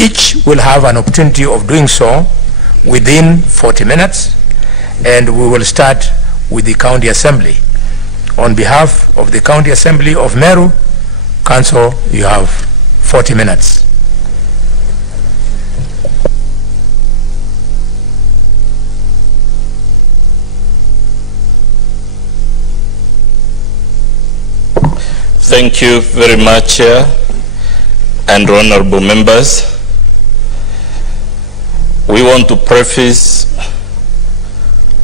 Each will have an opportunity of doing so within 40 minutes, and we will start with the County Assembly. On behalf of the County Assembly of Meru, Council, you have 40 minutes. Thank you very much, Chair and honorable members. We want to preface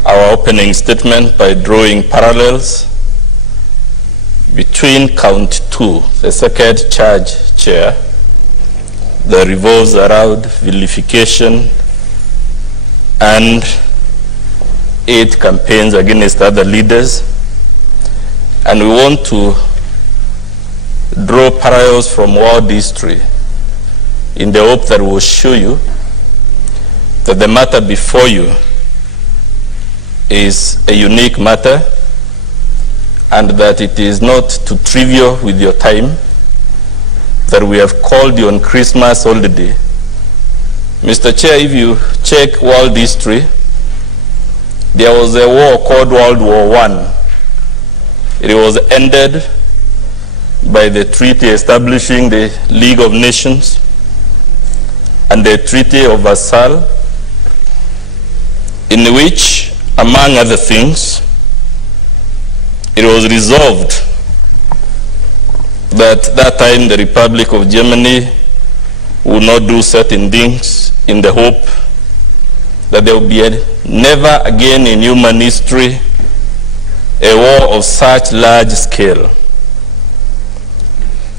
our opening statement by drawing parallels between Count 2, the second charge, Chair, that revolves around vilification and 8 campaigns against other leaders. And we want to draw parallels from world history in the hope that we will show you that the matter before you is a unique matter and that it is not too trivial with your time, that we have called you on Christmas holiday. Mr. Chair, if you check world history, there was a war called World War I. It was ended by the treaty establishing the League of Nations and the Treaty of Versailles, in which, among other things, it was resolved that time the Republic of Germany would not do certain things in the hope that there will be never again in human history a war of such large scale.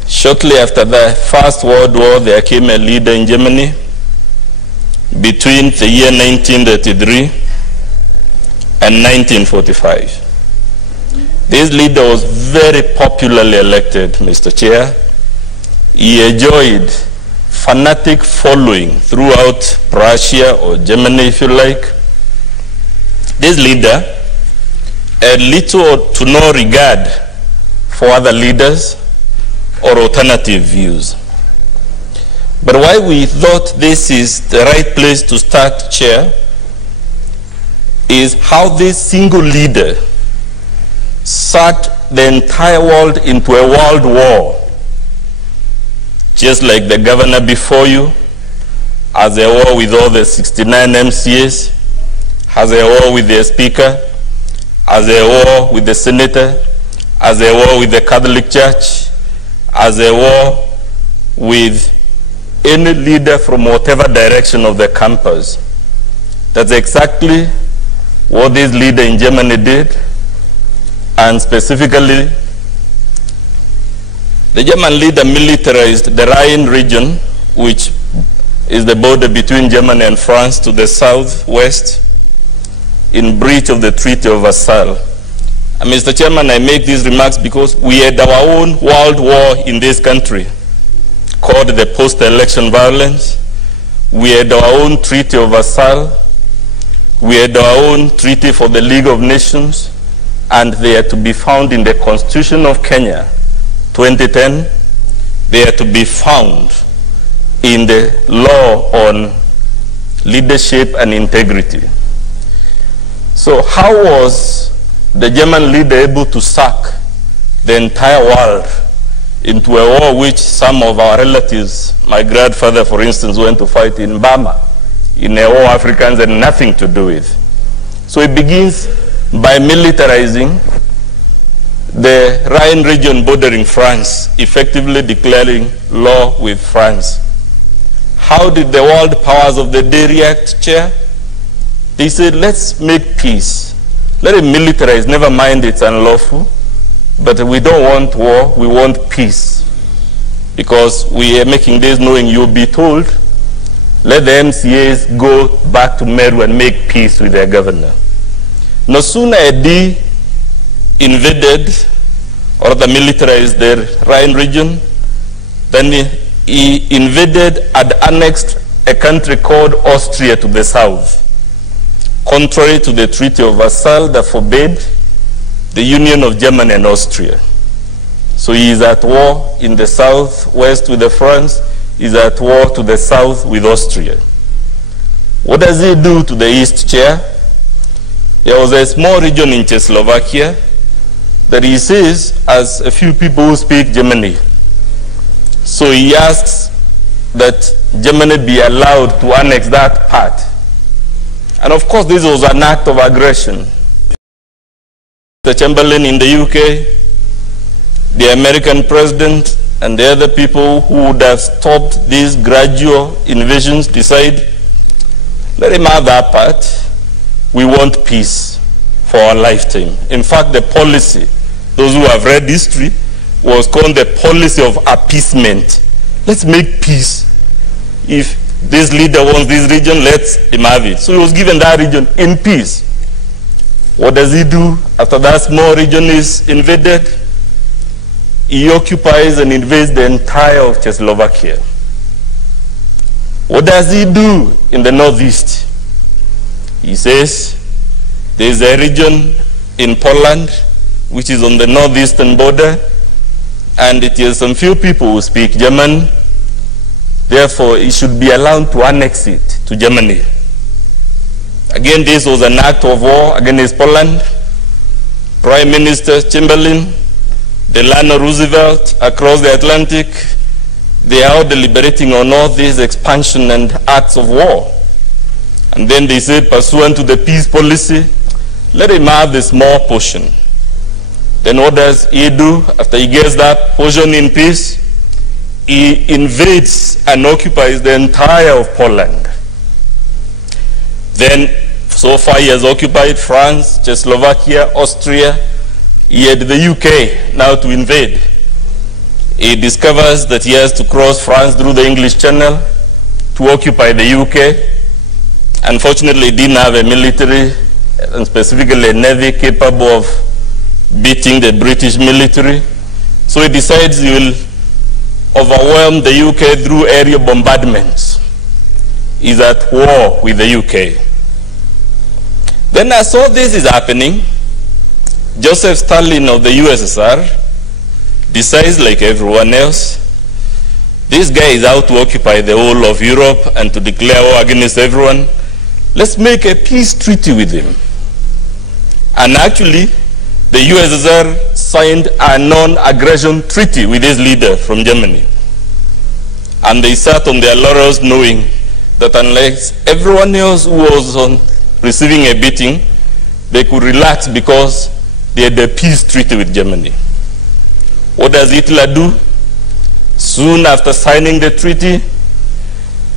Shortly after the First World War, there came a leader in Germany between the year 1933 and 1945. This leader was very popularly elected, Mr. Chair. He enjoyed fanatic following throughout Prussia or Germany, if you like. This leader had little to no regard for other leaders or alternative views. But why we thought this is the right place to start, Chair, is how this single leader sucked the entire world into a world war. Just like the governor before you has a war with all the 69 MCAs, has a war with the speaker, has a war with the senator, has a war with the Catholic Church, has a war with any leader from whatever direction of the campus. That's exactly what this leader in Germany did, and specifically the German leader militarized the Rhine region, which is the border between Germany and France, to the southwest, in breach of the Treaty of Versailles. And Mr. Chairman, I make these remarks because we had our own world war in this country called the post-election violence. We had our own Treaty of Versailles. We had our own Treaty for the League of Nations, and they are to be found in the Constitution of Kenya, 2010. They are to be found in the law on leadership and integrity. So how was the German leader able to suck the entire world into a war which some of our relatives, my grandfather, for instance, went to fight in Burma, in a war Africans had nothing to do with? So it begins by militarizing the Rhine region bordering France, effectively declaring law with France. How did the world powers of the day react, Chair? They said, let's make peace. Let it militarize, never mind it's unlawful, but we don't want war, we want peace. Because we are making this knowing you'll be told, let the MCAs go back to Meru and make peace with their governor. No sooner had he invaded or the militarized the Rhine region, then he invaded and annexed a country called Austria to the south, contrary to the Treaty of Versailles that forbade the union of Germany and Austria. So he is at war in the southwest with the France. is at war to the south with Austria. What does he do to the east, Chair? There was a small region in Czechoslovakia that he says has a few people who speak Germany. So he asks that Germany be allowed to annex that part. And of course, this was an act of aggression. The Chamberlain in the UK, the American president, and the other people who would have stopped these gradual invasions decide, let him have that part. We want peace for our lifetime. In fact, the policy, those who have read history, was called the policy of appeasement. Let's make peace. If this leader wants this region, let him have it. So he was given that region in peace. What does he do after that small region is invaded? He occupies and invades the entire of Czechoslovakia. What does he do in the northeast? He says there is a region in Poland which is on the northeastern border, and it is some few people who speak German. Therefore, it should be allowed to annex it to Germany. Again, this was an act of war against Poland. Prime Minister Chamberlain, Delano Roosevelt, across the Atlantic, they are all deliberating on all these expansion and acts of war. And then they said, pursuant to the peace policy, let him have the small portion. Then what does he do after he gets that portion in peace? He invades and occupies the entire of Poland. Then, so far he has occupied France, Czechoslovakia, Austria. He had the UK now to invade. He discovers that he has to cross France through the English Channel to occupy the UK. Unfortunately, he didn't have a military, and specifically a navy, capable of beating the British military. So he decides he will overwhelm the UK through aerial bombardments. He's at war with the UK. Then as all this is happening, Joseph Stalin of the USSR decides, like everyone else, this guy is out to occupy the whole of Europe and to declare war against everyone. Let's make a peace treaty with him. And actually, the USSR signed a non-aggression treaty with his leader from Germany. And they sat on their laurels knowing that unless everyone else who was receiving a beating, they could relax because they had a peace treaty with Germany. What does Hitler do? Soon after signing the treaty,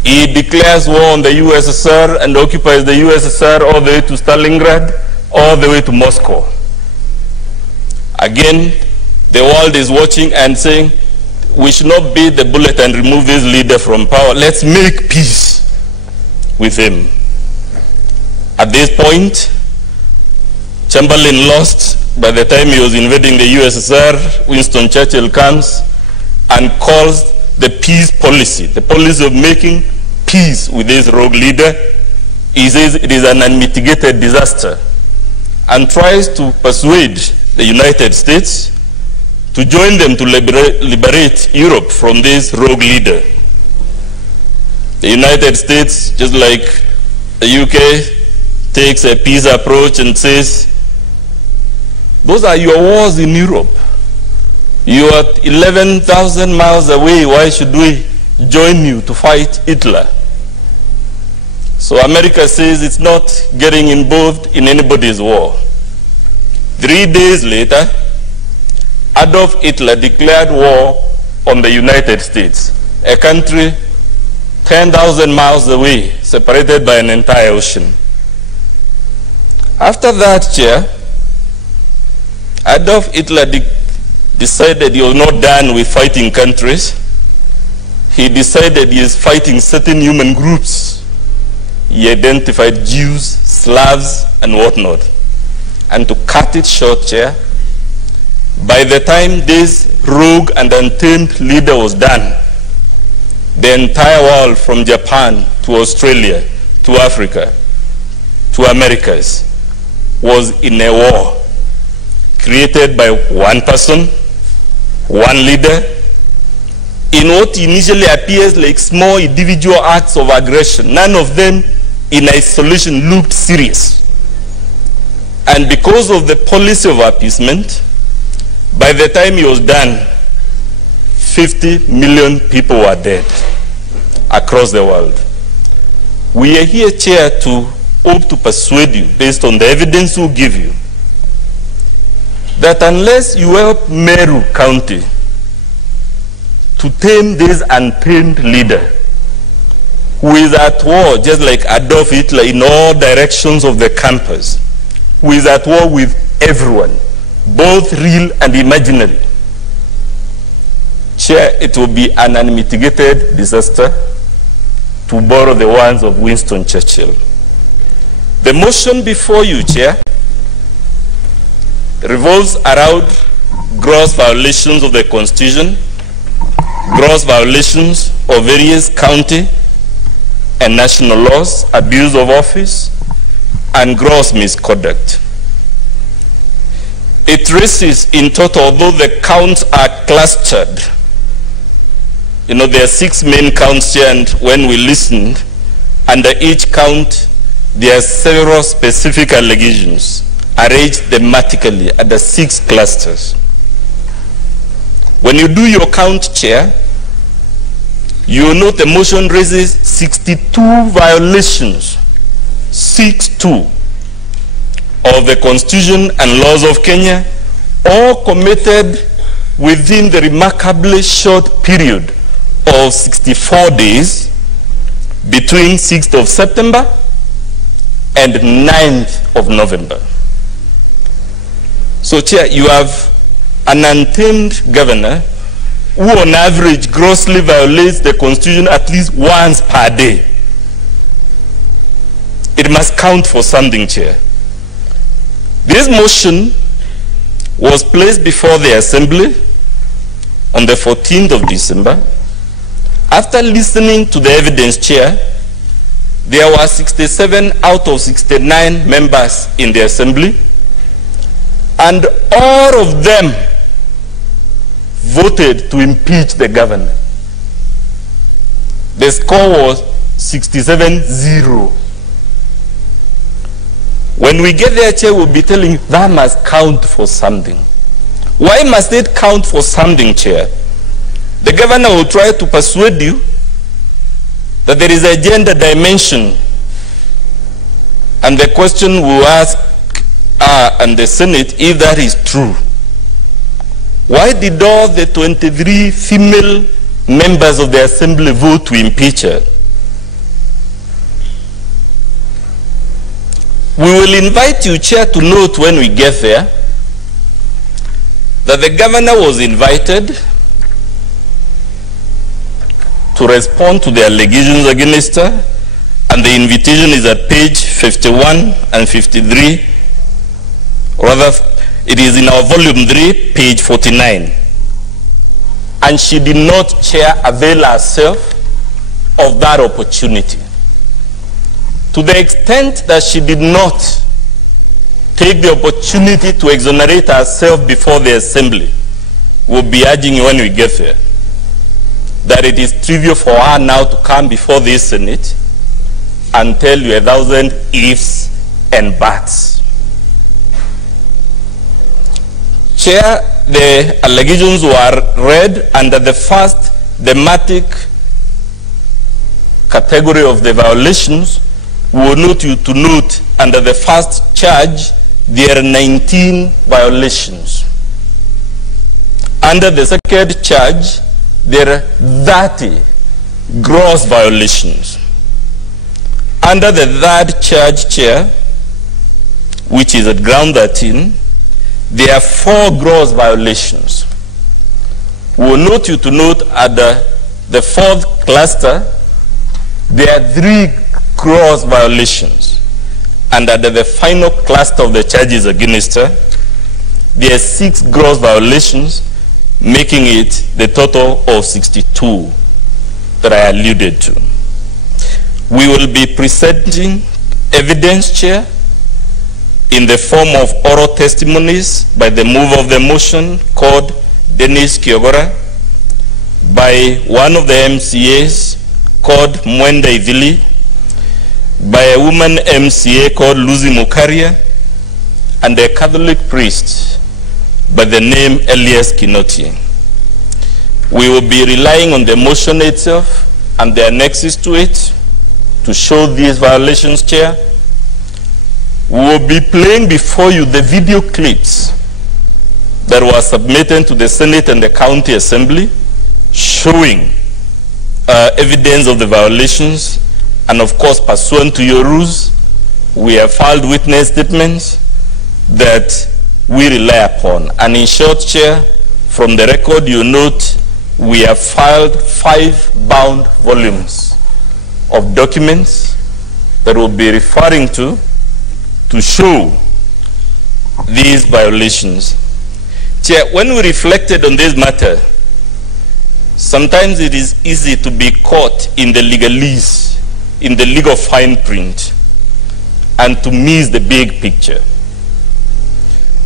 he declares war on the USSR and occupies the USSR all the way to Stalingrad, all the way to Moscow. Again, the world is watching and saying, we should not beat the bullet and remove this leader from power. Let's make peace with him. At this point, Chamberlain lost. By the time he was invading the USSR, Winston Churchill comes and calls the peace policy, the policy of making peace with this rogue leader. He says it is an unmitigated disaster and tries to persuade the United States to join them to liberate Europe from this rogue leader. The United States, just like the UK, takes a peace approach and says, those are your wars in Europe. You are 11,000 miles away. Why should we join you to fight Hitler? So America says it's not getting involved in anybody's war. 3 days later, Adolf Hitler declared war on the United States, a country 10,000 miles away, separated by an entire ocean. After that, Chair, Adolf Hitler decided he was not done with fighting countries. He decided he is fighting certain human groups. He identified Jews, Slavs, and whatnot. And to cut it short, Chair, by the time this rogue and untamed leader was done, the entire world from Japan to Australia to Africa to Americas was in a war created by one person, one leader, in what initially appears like small individual acts of aggression. None of them in isolation looked serious. And because of the policy of appeasement, by the time he was done, 50 million people were dead across the world. We are here, Chair, to hope to persuade you, based on the evidence we'll give you, that unless you help Meru County to tame this untamed leader who is at war, just like Adolf Hitler, in all directions of the campus, who is at war with everyone, both real and imaginary, Chair, it will be an unmitigated disaster, to borrow the words of Winston Churchill. The motion before you, Chair, revolves around gross violations of the Constitution, gross violations of various county and national laws, abuse of office, and gross misconduct. It raises in total, although the counts are clustered, you know, there are 6 main counts here, and when we listened, under each count, there are several specific allegations arranged thematically under 6 clusters. When you do your count, Chair, you will note the motion raises 62 violations, 6-2, of the Constitution and laws of Kenya, all committed within the remarkably short period of 64 days between 6th of September and 9th of November. So, Chair, you have an untamed governor who on average grossly violates the Constitution at least once per day. It must count for something, Chair. This motion was placed before the Assembly on the 14th of December. After listening to the evidence, Chair, there were 67 out of 69 members in the Assembly, and all of them voted to impeach the governor. The score was 67-0. When we get there, Chair, we'll be telling you that must count for something. Why must it count for something, Chair? The governor will try to persuade you that there is a gender dimension, and the question will ask and the Senate if that is true. Why did all the 23 female members of the Assembly vote to impeach her? We will invite you, Chair, to note when we get there that the governor was invited to respond to the allegations against her, and the invitation is at page 51 and 53. Rather, it is in our volume 3, page 49. And she did not, Chair, avail herself of that opportunity. To the extent that she did not take the opportunity to exonerate herself before the Assembly, we'll be urging you when we get there that it is trivial for her now to come before this Senate and tell you 1,000 ifs and buts. Chair, the allegations were read under the first thematic category of the violations. We will note you to note under the first charge there are 19 violations. Under the second charge there are 30 gross violations. Under the third charge, Chair, which is at ground 13, there are 4 gross violations. We will note you to note under the fourth cluster there are 3 gross violations, and under the final cluster of the charges against her there are 6 gross violations, making it the total of 62 that I alluded to. We will be presenting evidence, Chair, in the form of oral testimonies by the mover of the motion, called Dennis Kiogora, by one of the MCAs called Mutembei, by a woman MCA called Lucy Mukaria, and a Catholic priest by the name Elias Kinoti. We will be relying on the motion itself and the annexes to it to show these violations, Chair. We will be playing before you the video clips that were submitted to the Senate and the County Assembly showing evidence of the violations, and of course, pursuant to your rules, we have filed witness statements that we rely upon. And in short, Chair, from the record you note, we have filed 5 bound volumes of documents that we'll be referring to show these violations. Chair, when we reflected on this matter, sometimes it is easy to be caught in the legalese, in the legal fine print, and to miss the big picture.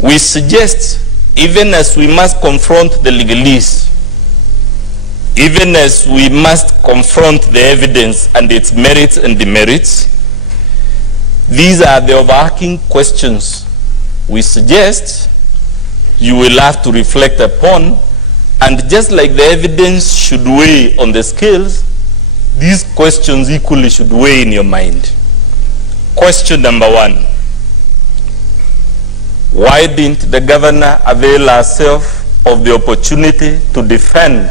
We suggest, even as we must confront the legalese, even as we must confront the evidence and its merits and demerits, these are the overarching questions we suggest you will have to reflect upon, and just like the evidence should weigh on the scales, these questions equally should weigh in your mind. Question number 1. Why didn't the governor avail herself of the opportunity to defend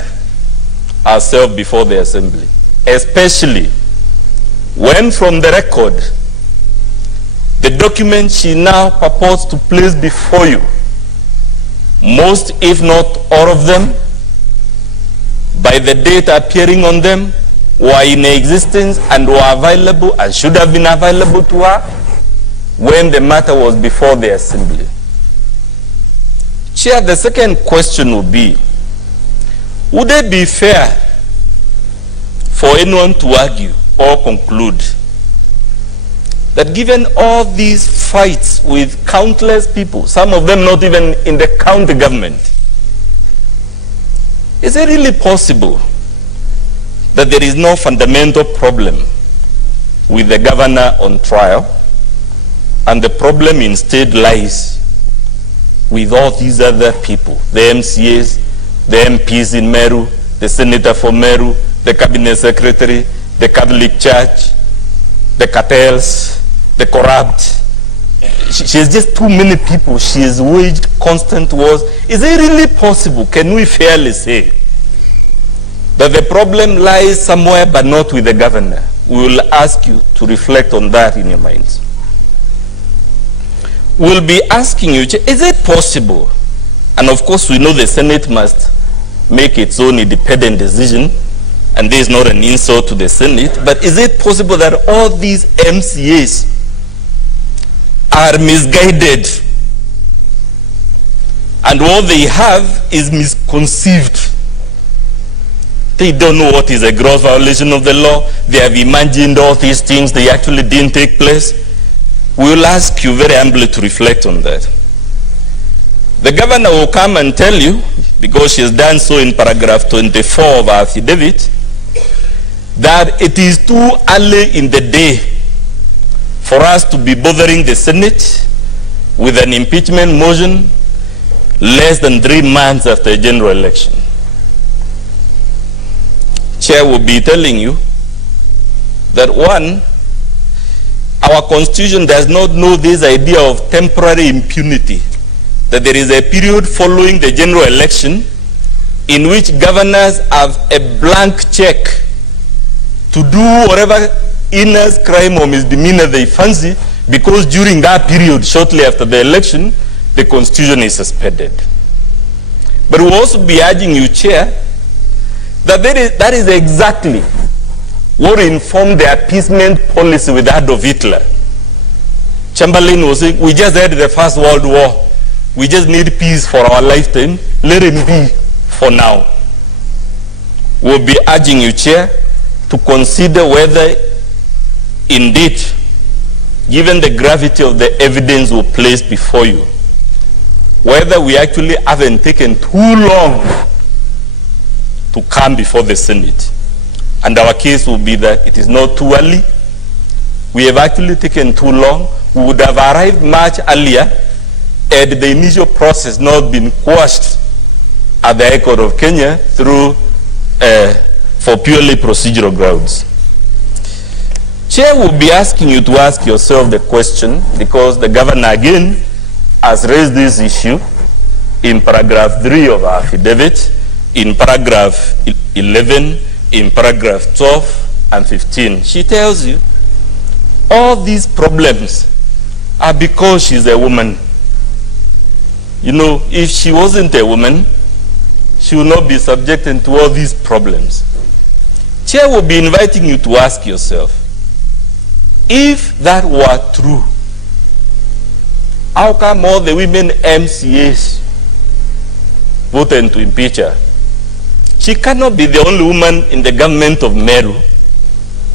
herself before the assembly? Especially when from the record, the document she now purports to place before you, most if not all of them, by the date appearing on them, were in existence and were available and should have been available to her when the matter was before the assembly. Chair, the second question would be, would it be fair for anyone to argue or conclude that given all these fights with countless people, some of them not even in the county government, is it really possible that there is no fundamental problem with the governor on trial, and the problem instead lies with all these other people, the MCAs, the MPs in Meru, the senator for Meru, the cabinet secretary, the Catholic Church, the cartels, the corrupt? She has just too many people. She has waged constant wars. Is it really possible, can we fairly say, that the problem lies somewhere but not with the governor? We will ask you to reflect on that in your minds. We'll be asking you, is it possible, and of course we know the Senate must make its own independent decision, and this is not an insult to the Senate, but is it possible that all these MCAs are misguided and what they have is misconceived? They don't know what is a gross violation of the law. They have imagined all these things. They actually didn't take place. We will ask you very humbly to reflect on that. The governor will come and tell you, because she has done so in paragraph 24 of our affidavit, that it is too early in the day for us to be bothering the Senate with an impeachment motion less than 3 months after a general election. Chair will be telling you that, one, our constitution does not know this idea of temporary impunity, that there is a period following the general election in which governors have a blank check to do whatever heinous crime or misdemeanor they fancy, because during that period, shortly after the election, the constitution is suspended. But we'll also be urging you, Chair, that is exactly what informed the appeasement policy with that of Hitler. Chamberlain was saying, we just had the First World War. We just need peace for our lifetime. Let it be for now. We'll be urging you, Chair, to consider whether indeed, given the gravity of the evidence we placed before you, whether we actually haven't taken too long to come before the Senate. And our case will be that it is not too early. We have actually taken too long. We would have arrived much earlier had the initial process not been quashed at the High Court of Kenya through for purely procedural grounds. Chair will be asking you to ask yourself the question, because the governor again has raised this issue in paragraph 3 of our affidavit, in paragraph 11, in paragraph 12 and 15. She tells you all these problems are because she's a woman. You know, if she wasn't a woman, she would not be subjected to all these problems. Chair will be inviting you to ask yourself, if that were true, how come all the women MCAs voted to impeach her? She cannot be the only woman in the government of Meru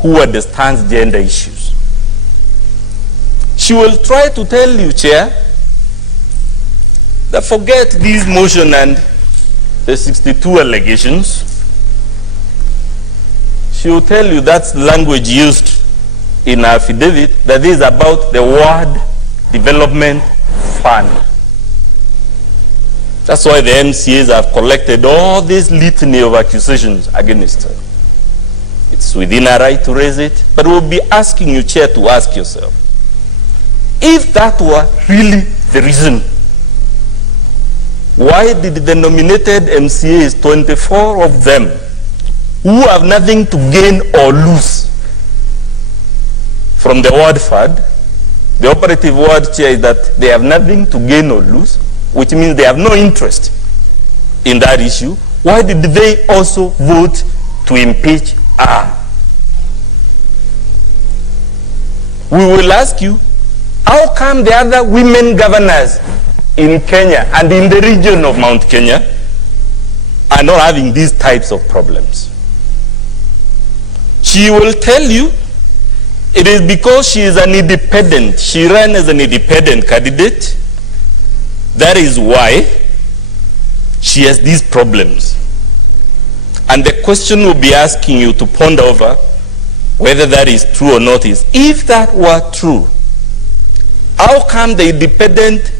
who understands gender issues. She will try to tell you, Chair, that forget this motion and the 62 allegations. She will tell you that's language used in our affidavit, that is about the Ward Development Fund. That's why the MCAs have collected all this litany of accusations against her. It's within our right to raise it, but we'll be asking you, Chair, to ask yourself, if that were really the reason, why did the nominated MCAs, 24 of them, who have nothing to gain or lose from the ward fund, the operative word, Chair, is that they have nothing to gain or lose, which means they have no interest in that issue. Why did they also vote to impeach her? We will ask you, how come the other women governors in Kenya and in the region of Mount Kenya are not having these types of problems? She will tell you it is because she is an independent. She ran as an independent candidate. That is why she has these problems. And the question we'll be asking you to ponder over, whether that is true or not, is, if that were true, how come the independent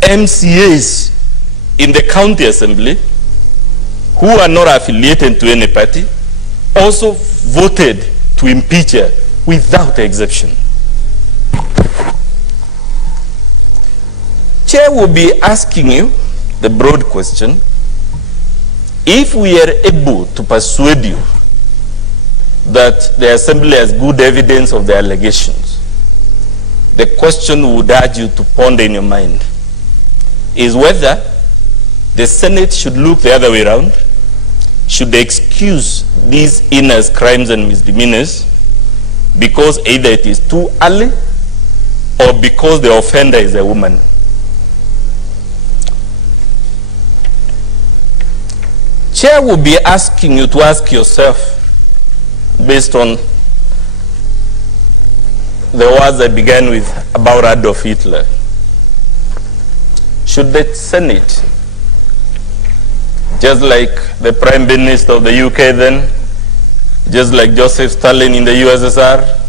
MCAs in the county assembly, who are not affiliated to any party, also voted to impeach her without exception? Chair will be asking you the broad question, if we are able to persuade you that the assembly has good evidence of the allegations, the question we would urge you to ponder in your mind is whether the Senate should look the other way around, should excuse these heinous crimes and misdemeanors because either it is too early or because the offender is a woman. Chair will be asking you to ask yourself, based on the words I began with about Adolf Hitler, should the Senate, just like the Prime Minister of the UK then, just like Joseph Stalin in the USSR,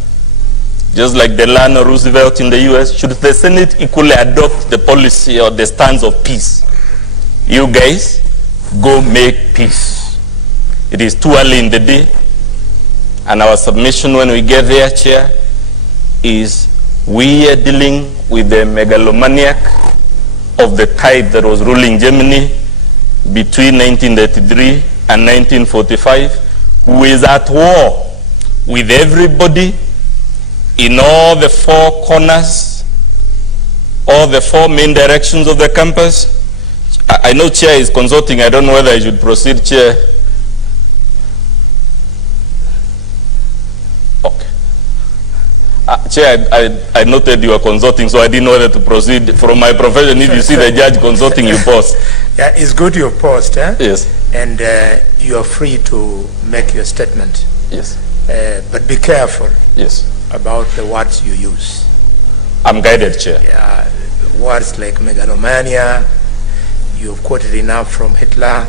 just like Delano Roosevelt in the US, should the Senate equally adopt the policy or the stance of peace? You guys, go make peace. It is too early in the day, and our submission when we get there, Chair, is we are dealing with the megalomaniac of the type that was ruling Germany between 1933 and 1945, who is at war with everybody in all the four corners, all the four main directions of the campus. I know Chair is consulting. I don't know whether I should proceed, Chair. Okay. Chair, I noted you are consulting, so I didn't know whether to proceed. From my profession, if you see the judge consulting, you pause. Yeah, it's good you paused, eh? Yes. And you are free to make your statement. Yes. But be careful. Yes. About the words you use. I'm guided, Chair. Yeah, words like megalomania, you've quoted enough from Hitler.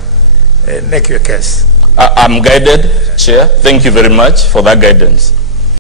Make your case. I'm guided, Chair. Thank you very much for that guidance.